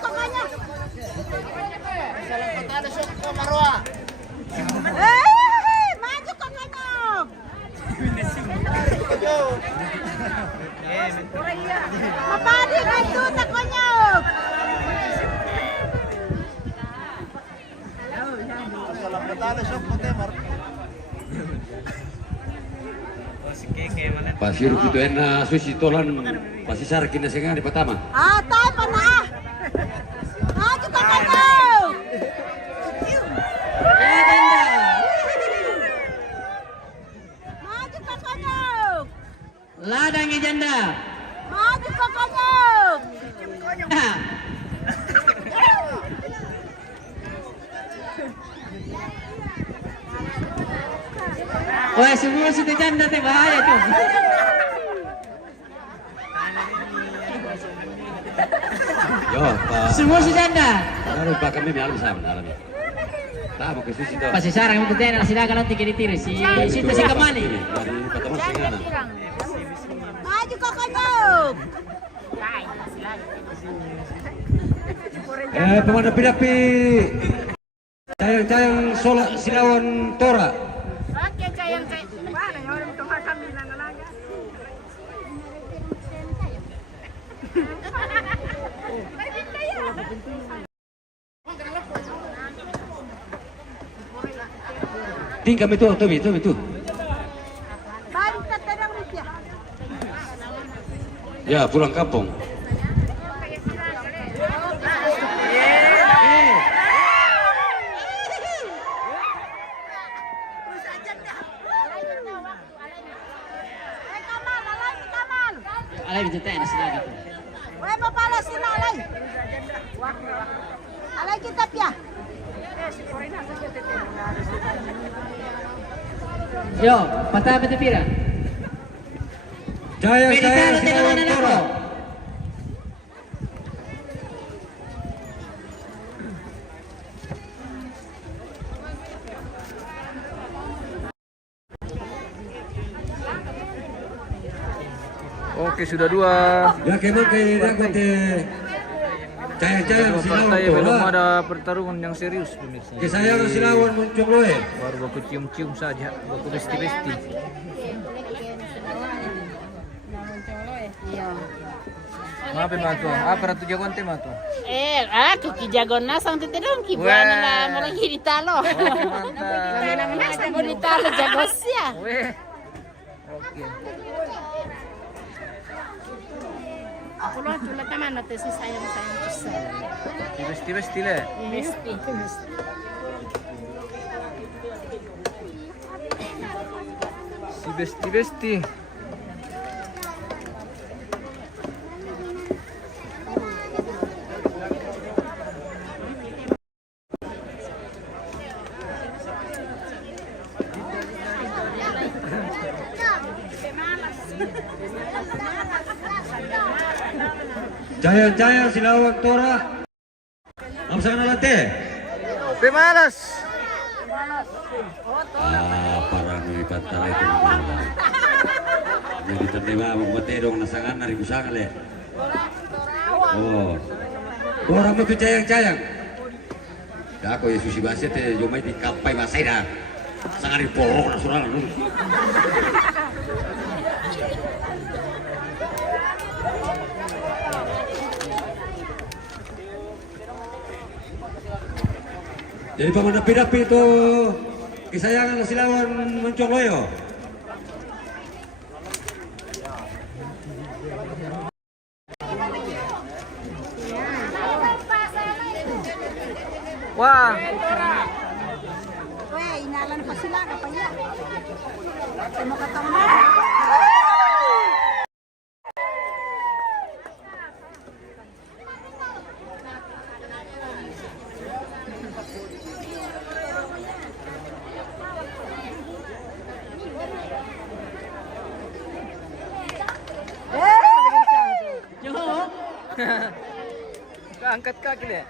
ke konyol. Hei, maju ke konyol. Maju ke konyol. Mapadi itu tak konyol. Pasir itu enak susi tolan pasti sarkin sengan di pertama. Ah, tay panah. Maju ke konyol. Maju ke konyol. Ladang janda. Maju ke konyol. Wah, semua sudah janda teh bahaya tuh. Yo, Pak. Semua sudah janda. Lalu Pak kami malam sama malam. Tak mau ke susi toh. Pasti sarang itu teh silakan nanti ditiru si situ si kemana. Dari pertama sengan. Maju ke konyol. Pemanah pidapi. Cayang solak Silawan Tora. Oke, cayang. Mana ya orang itu makan minang naga. Tingkam itu, Tommy itu. Bangkat terang rupiah. Ya, pulang kampung. Alay itu teh silakan tuh. Weh, bapalas sila alay. Alay kita pia. Yo, patah betul pira. Cayang Silawan Tora. Oke, sudah dua. Ya kemana ke Cayang Silawan Partai belum Tora. ada pertarungan yang serius pemirsa. Kesayang Silawan muncul loe. Baru baku cium-cium saja, baku besti-besti. Maaf matu, apa ratu jagoan teh matu? Aku kijagon nasang tetedong kibuana la malang hiritalo. Mantap. Nasang hiritalo jagosya. Weh. Oke. Aku lo cula taman na si sayang susah. Besti-besti le. Mesti. Si besti-besti. Cayang Silawan Tora. Amsakan alate. Pemalas. Parang may pantala ito. Jadi terima magmatedong nasangan na rin usakan le. Oh. Orang mo tu cayang. Da ako Yesus si Baset jomay di kampay masay na. Sangan rin porok na surang. Jadi pemanah pidapi itu kesayangan Silawan Moncongloyo. Wah. Weh, inalan pa sila kapaya. Mo katong Angkat kaki le.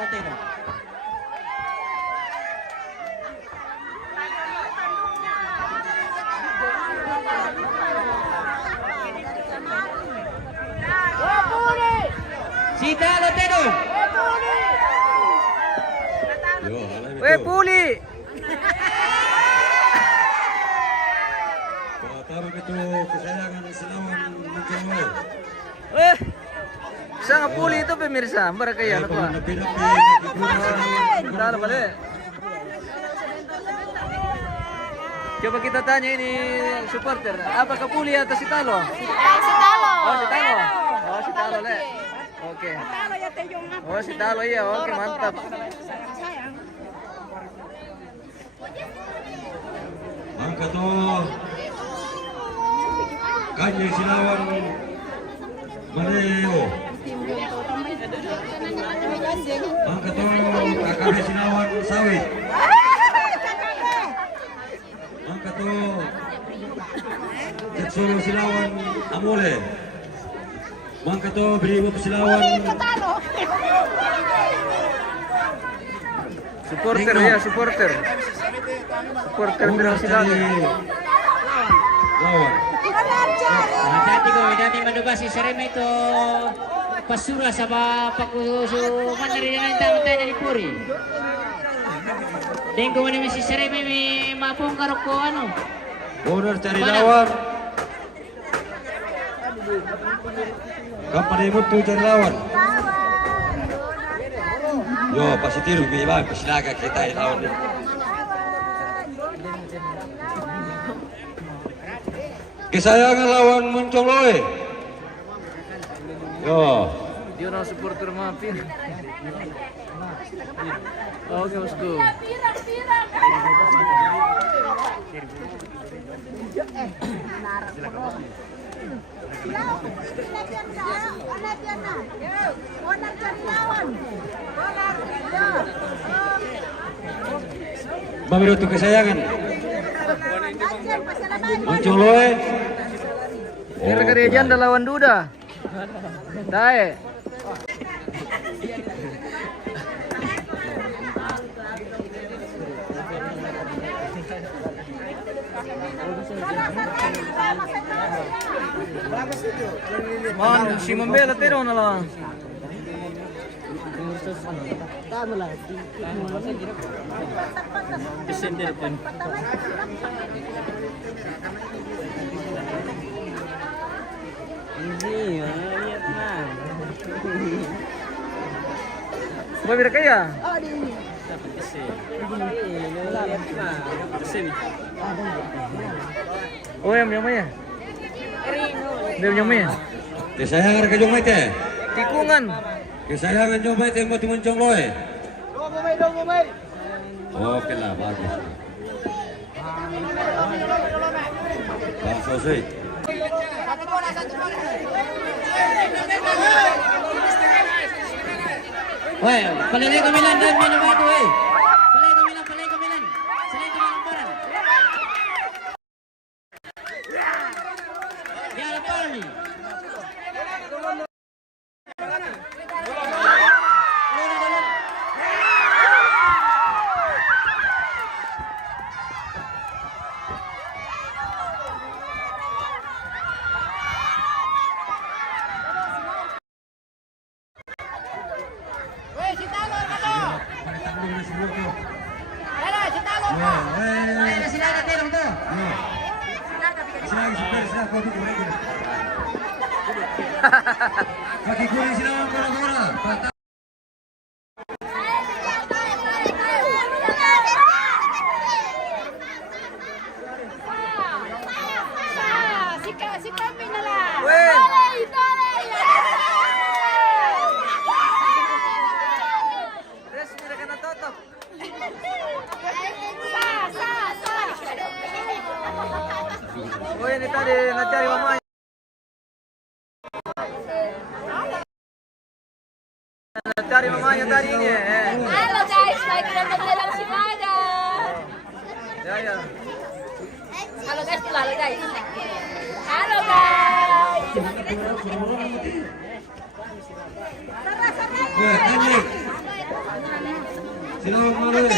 Lotero. Sita Lotero. Yo, halai betul. Weh, Puli. Taruh itu kesayangan Silawan Muncul Loe. Weh. Sangat Puli itu pemirsa, mereka ya anak wah. Talo balik. Coba kita tanya ini supporter, apakah Puli atau si Talo? Si Talo. Oh, si Talo. Oh, si Talo, Le. Oke. Oh, si Talo iya, oke mantap. Angka tuh Kanye Silawan Maleo. Angka tuh KKB Silawan Sawit. Angka tuh Jetsolo Silawan Amole. Angka tuh Brimob Silawan. Supporter ya, supporter. Supporter bilang Silawan. Lawan. Hati-hati kau, dati madubasi Sarema itu pasura sama pakusu manari na tama tayo ni Puri. Dengko man si Sarema may mapong karoko ano. Owner cari lawan. Kapan imut tuh cari lawan? Yo, pasti tiru bang, silakan kita yang lawan. Kesayangan lawan Muncul Loe. Yo. Dia orang supporter maafin. Oke, bosku. Bamiru tuh kesayangan. Muncul Loe. Kira-kira janda lawan Duda. Dae. Man, si Mambela tero na lang. Babira kaya? Oh, yang ya? Yang ya? Kesayangan ke Jomay teh. Tikungan. Kesayangan Jomay teh mau Muncul Loe. Oke lah, bagus. Bang Sosi. Weh, palilay kami lang dan minum itu, weh. Palilay kami lang. Selain kami lamparan. Dia lamparan nih. Kaki kuning Silawan bola-bola. Si kami na lang. Weh. Res, mira ka na toto. Oh, ini tadi nacari mamanya. Nacari mamanya tadi ini. Halo guys, baik kita lang si Mada. Ya. Halo guys, halo guys. Halo guys. Weh, Kanye. Sino mana ni?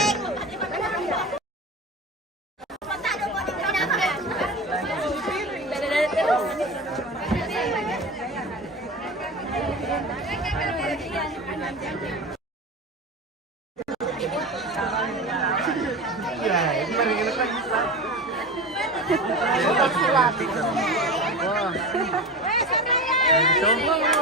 Wah. Ito.